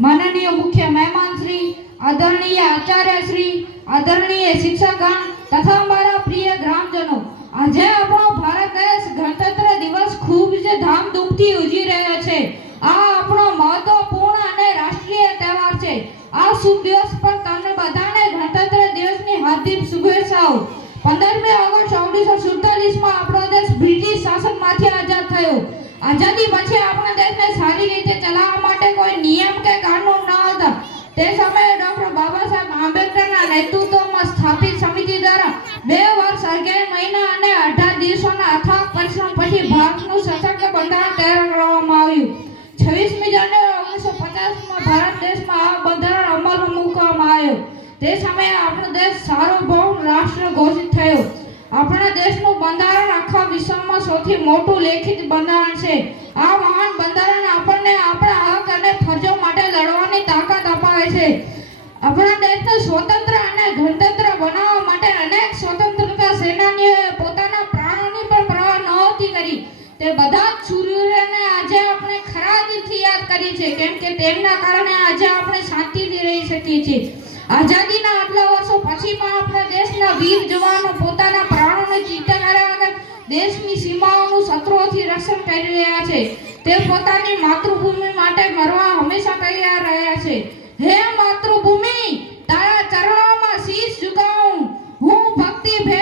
माननीय मुख्य मेहमान श्री, आदरणीय आचार्य श्री, आदरणीय शिक्षकगण तथा हमारा प्रिय ग्रामजनों, आज આપણો ભારત દેશ ગણતંત્ર દિવસ ખૂબ જ ધામધૂમથી ઉજવી રહ્યો છે। આ આપણો મહત્વપૂર્ણ અને રાષ્ટ્રીય તહેવાર છે। આ શુભ દિવસ પર તમને બધાને ગણતંત્ર દિવસની હાર્દિક શુભેચ્છાઓ। 15મી ઓગસ્ટ 1947 માં આપણો દેશ બ્રિટિશ શાસનમાંથી આઝાદ થયો। આઝાદી પછી આપણા દેશને સારી રીતે ચલાવવા માટે કોઈ નિયમ કે કાનૂન ન હતા। તે સમયે ડોક્ટર બાબા સાહેબ આંબેડકરના નેતૃત્વમાં સ્થાપિત સમિતિ દ્વારા 2 વર્ષ 11 મહિના અને 18 દિવસોના અથાગ પરિશ્રમ પછી ભારતનું સશક્ત બંધારણ તૈયાર કરવામાં આવ્યું। 26મી જાન્યુઆરી 1950 માં ભારત દેશમાં આ બંધારણ અમલમાં મૂકવામાં આવ્યો। તે સમયે આપણો દેશ સાર્વભૌમ રાષ્ટ્ર ઘોષિત થયો। આપણા દેશનું બંધારણ આખા વિશ્વમાં સૌથી મોટું લેખિત બંધારણ છે। આ મહાન બંધારણ આપણને આપણા હક અને ફરજો માટે લડવાની તાકાત અપાવે છે। આપણા દેશને સ્વતંત્ર અને ગણતંત્ર બનાવવા માટે અનેક સ્વતંત્રતા સેનાનીઓએ પોતાના પ્રાણોની પણ પરવા નહોતી કરી। તે બધા જ શૂરવીરોને આજે આપણે ખરા દિલથી યાદ કરીએ છીએ, કેમ કે તેમના કારણે આજે આપણે શાંતિથી રહી શકીએ છીએ। આઝાદીના આટલા વર્ષો પછી પણ આપણા દેશના વીર જવાનો પોતાના પ્રાણોને ચિંતા કર્યા વગર દેશની સીમાઓનું શત્રુઓથી રક્ષણ કરી રહ્યા છે। તે પોતાની માતૃભૂમિ માટે મરવા હંમેશા તૈયાર રહ્યા છે। હે માતૃભૂમિ, તારા ચરણોમાં શીશ ઝુકાવું, હું ભક્તિભેર